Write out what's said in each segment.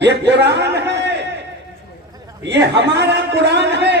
ये कुरान है, ये हमारा कुरान है।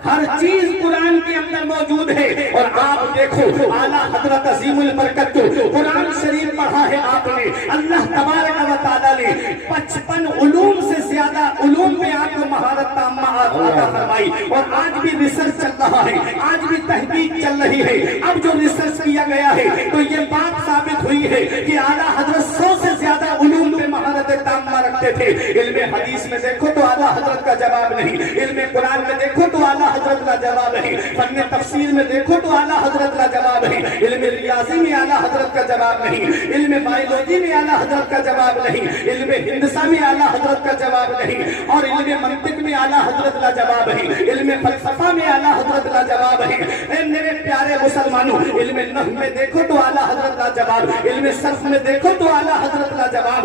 हर चीज कुरान के अंदर मौजूद है। और आप देखो आला हजरत अजीमुल बरकत को कुरान शरीफ पढ़ा है आपने। अल्लाह तबारक व तआला ने 55 उलूम से ज्यादा उलूम में आपको महारत ताम्मा अता फरमाई। और आज भी रिसर्च चल रहा है, आज भी तहकीक चल रही है। अब जो रिसर्च किया गया है तो ये बात साबित हुई है कि आला हजरत 100 से ज्यादा उलूम में महारत ताम्मा रखते थे। इल्मे हदीस में देखो तो आला हजरत का जवाब नहीं, इल्मे कुरान में देखो तो आला हजरत का जवाब है, फन्ने तफसीर में देखो तो आला हजरत का जवाब है, इल्मे रियाजी में आला हजरत का जवाब नहीं, इल्मे बायोलॉजी में आला हजरत का जवाब नहीं, इल्मे हिंदसा में आला हजरत का जवाब नहीं, और इल्मे मंतिक में आला हजरत का जवाब है, इल्मे फलसफा में आला हजरत का जवाब है। मेरे प्यारे मुसलमानों, इल्मे नहव में देखो तो आला हजरत का जवाब, इल्मे सर्फ में देखो तो आला हजरत का जवाब।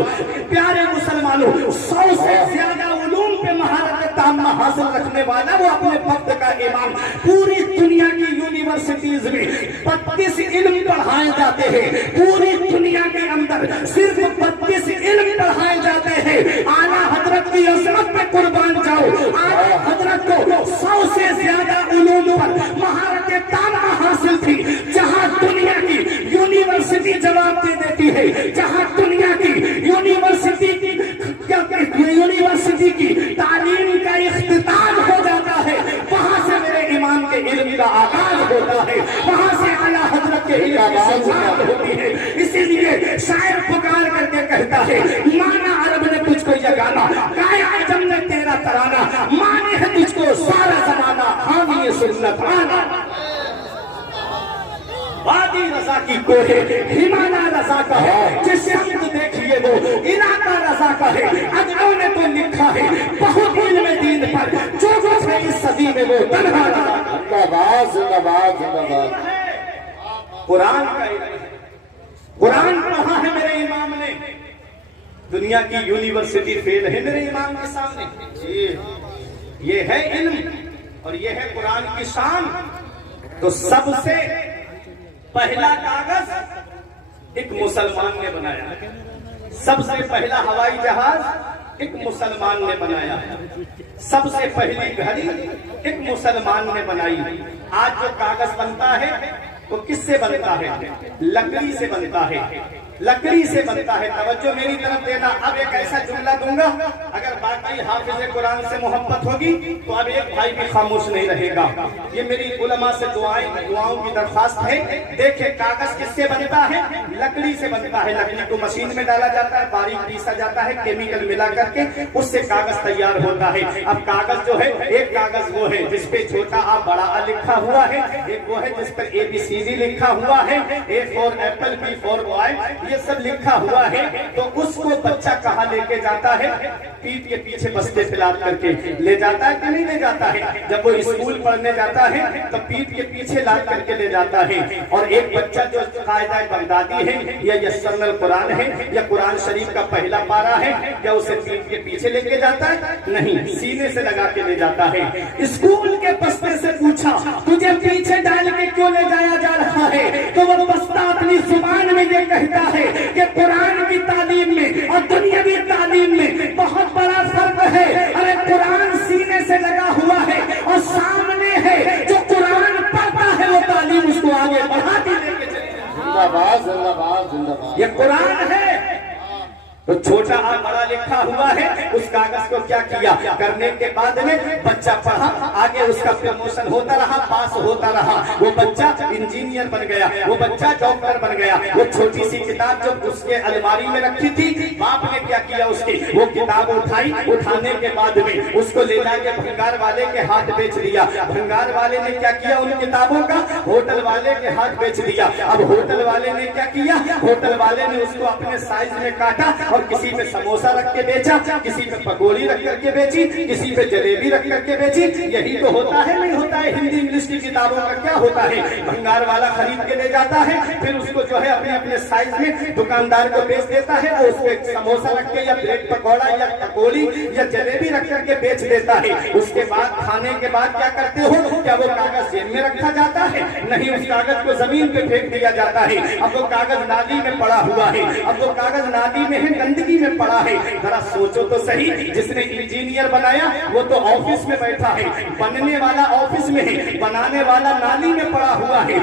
प्यारे मुसलमानों, 100 से ज्यादा उलूम पे महारत ताम्मा हासिल रखने वाला वो अपने वक्त का इमाम। पूरी दुनिया की यूनिवर्सिटीज में 32 इल्म पढ़ाए जाते हैं। पूरी दुनिया के अंदर सिर्फ 32 इल्म पढ़ाए जाते हैं। आला हजरत की अज़मत पे कुर्बान जाओ। आला हजरत को 100 से ज्यादा उलूम पर महारत ताम्मा हासिल थी। जहां दुनिया की यूनिवर्सिटी जवाब दे देती है, जहां दुनिया की यूनिवर्सिटी की तालीम का इख्तिताम हो जाता है, वहां से मेरे इमाम के इल्म का आगाज होता है, वहां से आला हजरत के इल्म की शुरुआत होती है। इसीलिए शायर पुकार करके कहता है, माना अरब ने तुझको ये गाना, गाया आजम ने तेरा तराना, माने है तुझको सारा जमाना, हामी सुन्नत आना। वादी रजा की कोहे हिमाना रजा का है, जिसे हम देखिए वो इलाका रजा का है। अजनों ने तो लिखा है बहुत इल्म दीन पर, जो कुछ है इस सदी में वो तन्हा रजा। जिंदाबाद जिंदाबाद जिंदाबाद। कुरान का कुरान पढ़ा है मेरे इमाम ने। दुनिया की यूनिवर्सिटी फेल है मेरे इमाम के सामने। ये है इल्म और ये है कुरान की शान। तो सबसे पहला कागज एक मुसलमान ने बनाया, सबसे पहला हवाई जहाज एक मुसलमान ने बनाया, सबसे पहली घड़ी एक मुसलमान ने बनाई। आज जो कागज बनता है वो किससे बनता है? लकड़ी से बनता है, लकड़ी से बनता है। तवज्जो मेरी तरफ देना। अब एक ऐसा जुमला दूंगा, अगर बाकी हाफिज़े कुरान से मोहब्बत होगी तो अब एक भाई भी खामोश नहीं रहेगा। ये मेरी उलमा से दुआओं की दरख्वास्त है। देखिए कागज किससे बनता है? लकड़ी से बनता है। लकड़ी को मशीन में डाला जाता है, बारीक पीसा जाता है, केमिकल मिला करके उससे कागज तैयार होता है। अब कागज जो है, एक कागज वो है जिसपे छोटा आ बड़ा आ लिखा हुआ है, एक वो है जिस पर ABCD लिखा हुआ है, A for Apple, B for boy, ये सब लिखा हुआ है। तो उसको बच्चा कहाँ लेके जाता है? पीठ के पीछे बस्ते पे लाद करके ले जाता है कि नहीं ले जाता है? जब वो स्कूल पढ़ने जाता है तो पीठ के पीछे लाद करके ले जाता है। और एक बच्चा जो कायदा बगदादी है या यस्सरनल कुरान है या कुरान शरीफ का पहला पारा है, क्या उसे पीठ के पीछे लेके जाता है? नहीं, सीने से लगा के ले जाता है। स्कूल के बस्ते से पूछा तुझे पीछे डाल के क्यों ले जाया जा रहा है? तो वो बस्ता अपनी जुबान में ये कहता है कि कुरान की तालीम में और दुनियावी तालीम में बहुत बड़ा फर्क है। अरे कुरान सीने से लगा हुआ है और सामने है, जो कुरान पढ़ता है वो तालीम उसको आगे बढ़ाती लेके चले। जिंदाबाद जिंदाबाद जिंदाबाद। ये कुरान है। तो छोटा आ बड़ा लिखा हुआ है। उस कागज को क्या किया? करने के बाद में बच्चा पढ़ा, आगे उसका प्रमोशन होता रहा, पास होता रहा। वो बच्चा इंजीनियर बन गया, वो बच्चा डॉक्टर बन गया। वो छोटी सी किताब जो उसके अलमारी में रखी थी, बाप ने क्या किया? उसकी वो किताब उठाई, उठाने के बाद में उसको ले जाके भंगार वाले के हाथ बेच दिया। भंगार वाले ने क्या किया? उन किताबों का होटल वाले के हाथ बेच दिया। अब होटल वाले ने क्या किया? होटल वाले ने उसको अपने साइज में काटा और किसी पे समोसा रख के बेचा, किसी पे पकौड़ी रख करके बेची, किसी पे जलेबी रख करके बेची। यही तो होता है, नहीं होता है? हिंदी इंग्लिश की किताबों का क्या होता है? भंगार वाला खरीद के ले जाता है, फिर उसको जो है अपने अपने साइज में दुकानदार को बेच देता है और उसको एक समोसा रख के या ब्रेड पकौड़ा या पकौड़ी या जलेबी रख करके बेच देता है। उसके बाद खाने के बाद क्या करते हो? क्या वो कागज जेब में रखा जाता है? नहीं, उस कागज को जमीन पे फेंक दिया जाता है। अब वो कागज नाली में पड़ा हुआ है, अब वो कागज नाली में है, गंदगी में पड़ा है। जरा सोचो तो सही, जिसने इंजीनियर बनाया वो तो ऑफिस में बैठा है, बनने वाला ऑफिस में है, बनाने वाला नाली में पड़ा हुआ है।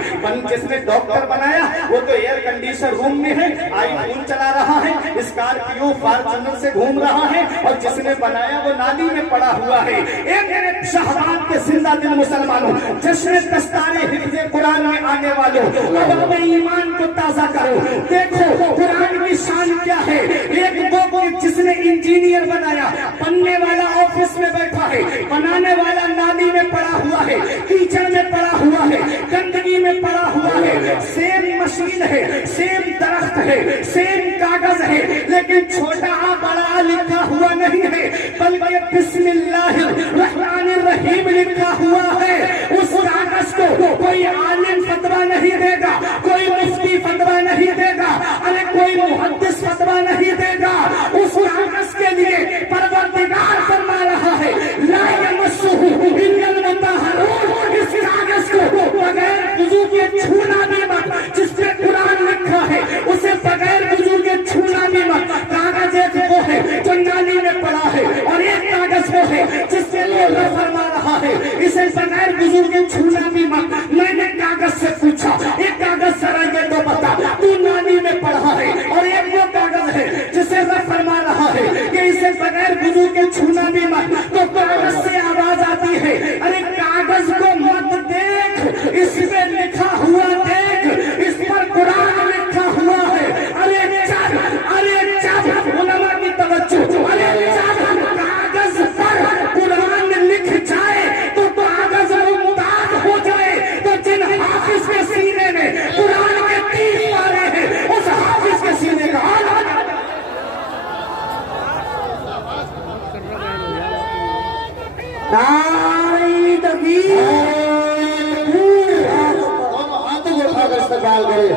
जिसने डॉक्टर बनाया वो तो एयर कंडीशनर रूम में है, आईफोन चला रहा है, स्कॉर्पियो फॉर्च्यूनर से घूम रहा है, और जिसने बनाया वो नाली में पड़ा हुआ है। एक शहबाद के जिंदा दिल मुसलमानों, जश्न दस्तारे हिफ्ज़े कुरान में आने वालों, अब अपने ईमान को ताजा करो। देखो कुरान की शान क्या है। एक वो जिसने इंजीनियर बनाया, बनने वाला ऑफिस में बैठा है, बनाने वाला नाली में पड़ा हुआ है, कीचड़ में पड़ा हुआ है, गंदगी में पड़ा हुआ है। सेम मशीन है, सेम दरख्त है, सेम कागज है, लेकिन छोटा बड़ा लिखा हुआ नहीं है, बल्कि बिस्मिल्लाहिर्रहमानिर्रहीम लिखा हुआ है। उस कागज को कोई आलिम फतवा नहीं देगा, कोई मुफ्ती फतवा नहीं देगा, अरे कोई मुहद्दिस फतवा नहीं देगा। उस कागज के लिए परवरदिगार फरमा रहा है, ला यमस्सुहु इल्लल मुतहहरून। इस कागज को बगैर वुजू के छूना भी मत। जिससे कुरान लिखा है उसे बगैर वुजू के छूना भी मत। कागज एक वो है जो नाली में पड़ा है, और एक कागज वो है जिससे अल्लाह फरमा रहा है इसे बगैर वुजू के छूना भी मत। मैंने कागज से पूछा, एक कागज जरा ये तो बता, तू नाली में पड़ा है, और एक वो कागज है जिसे अल्लाह फरमा रहा है कि इसे बगैर वुजू के छूना भी मत। तो कागज से आवाज आती है, अरे कागज को मत देख, इस पे लिखा हुआ देख, इस पर कुरान लिखा हुआ है। अरे जब उलमा की तवज्जो, अरे जब कागज पर कुरान लिख जाए तो कागज मुमताज हो जाए। तो जिन हाफिज के सीने में कुरान के 30 पारे हैं, उस हाफिज के सीने का नारी तकबीर, हाथों को उठाकर इस्तकबाल करे।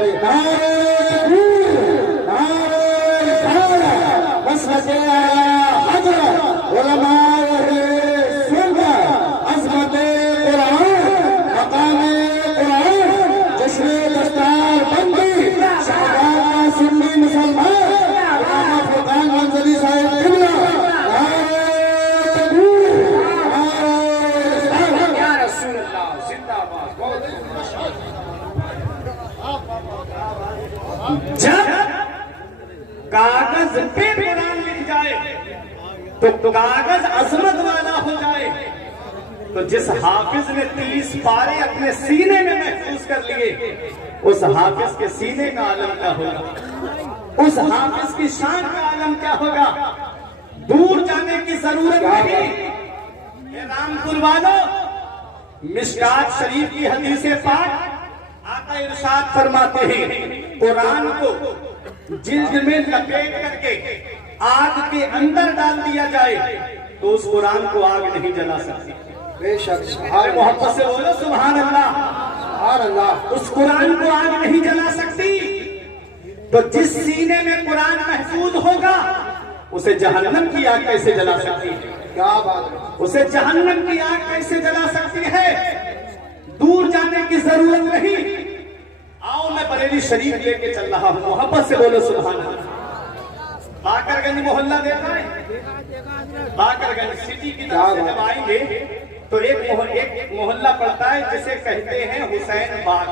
जब कागज पे कुरान लिख जाए तो कागज अजमत वाला हो जाए। तो जिस हाफिज ने 30 पारे अपने सीने में महफूज कर लिए, उस हाफिज के सीने का आलम क्या होगा, उस हाफिज की शान का आलम क्या होगा। दूर जाने की जरूरत नहीं। रामपुर वालों, मिशकात शरीफ की हदीसे पाक आका इरशाद फरमाते हैं, कुरान को जिल्द में लपेट करके आग के अंदर डाल दिया जाए तो उस कुरान को आग नहीं जला सकती। बेशक मोहब्बत से बोलो सुभान अल्लाह, सुभान अल्लाह। उस कुरान को आग नहीं जला सकती। तो जिस सीने में कुरान महफूज होगा उसे जहन्नम की आग कैसे जला सकती है। क्या बात है, उसे जहन्नम की आग कैसे जला सकती है। दूर जाने की जरूरत नहीं। आओ मैं बरेली शरीफ लेके चल रहा हूं, मोहब्बत से बोलो सुभान अल्लाह। बाकरगंज मोहल्ला देखा है, बाकरगंज सिटी की तरफ से जब आएंगे तो एक मोहल्ला पड़ता है जिसे कहते हैं हुसैन बाग।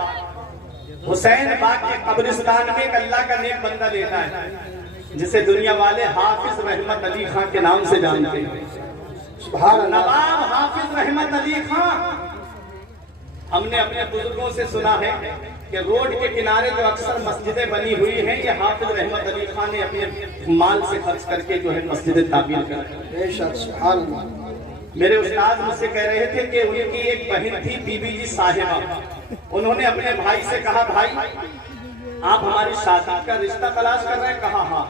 हुसैन बाग के कब्रिस्तान में एक अल्लाह का नेक बंदा लेता है जिसे दुनिया वाले हाफिज रहमत अली खां के नाम से जानते हैं। नवाब हाफिज रहमत अली खां। हमने अपने बुजुर्गों से सुना है कि रोड के किनारे जो अक्सर मस्जिदें बनी हुई हैं, ये हाफिज रहमत अली खान ने अपने माल से खर्च करके जो है मस्जिदें तामीर कर। मेरे उस्ताद मुझसे कह रहे थे कि उनकी एक बहन थी बीबी जी साहिबा। उन्होंने अपने भाई से कहा, भाई आप हमारी शादी का रिश्ता तलाश कर रहे हैं। कहा हाँ।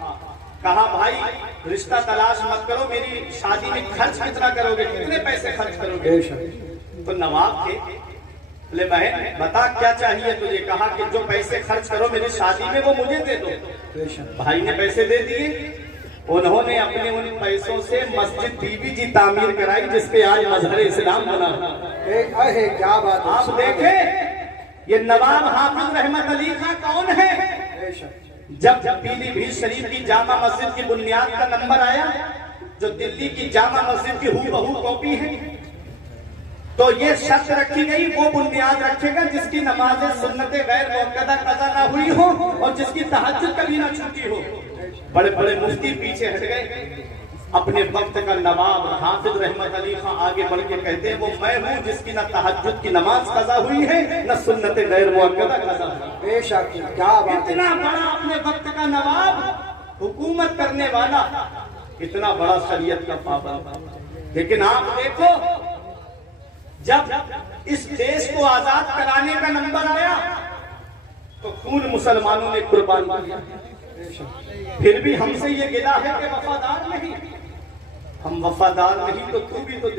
कहा भाई रिश्ता तलाश मत करो, मेरी शादी में खर्च कितना करोगे, कितने पैसे खर्च करोगे। तो नवाब थे, बोले बहन बता क्या चाहिए तुझे। कहा कि जो पैसे खर्च करो मेरी शादी में वो मुझे दे दो। भाई ने पैसे दे दिए। उन्होंने अपने उन पैसों से मस्जिद बीबी जी तामीर कराई जिसपे आज मजहर इस्लाम बना। क्या बात, आप देखें ये नवाब हाफिज रहमत अली खां कौन है। जब पीलीभीत शरीफ की जामा मस्जिद की बुनियाद का नंबर आया, जो दिल्ली की जामा मस्जिद की हूबहू कॉपी है, तो ये शर्त रखी गई वो बुनियाद रखेगा जिसकी नमाज सुन्नत गैर मुअक्कदा कज़ा ना हुई हो और जिसकी तहज्जुद कभी ना छूटी हो। बड़े बड़े मुफ्ती पीछे हट गए। अपने वक्त का नवाब हाफिज रहमत अली खां आगे बढ़ के कहते हैं वो मैं हूँ जिसकी न तहज्जुद की नमाज कज़ा हुई है न सुन्नत गैर मुअक्कदा कज़ा हुई। बेशक, क्या बात है। इतना बड़ा अपने वक्त का नवाब, हुकूमत करने वाला, इतना बड़ा शरीयत का पाबंद। लेकिन आप देखो, जब इस देश को आजाद कराने का नंबर आया तो खून मुसलमानों ने कुर्बान किया। फिर भी हमसे ये गिला है कि वफादार नहीं। हम वफादार नहीं तो तू भी तो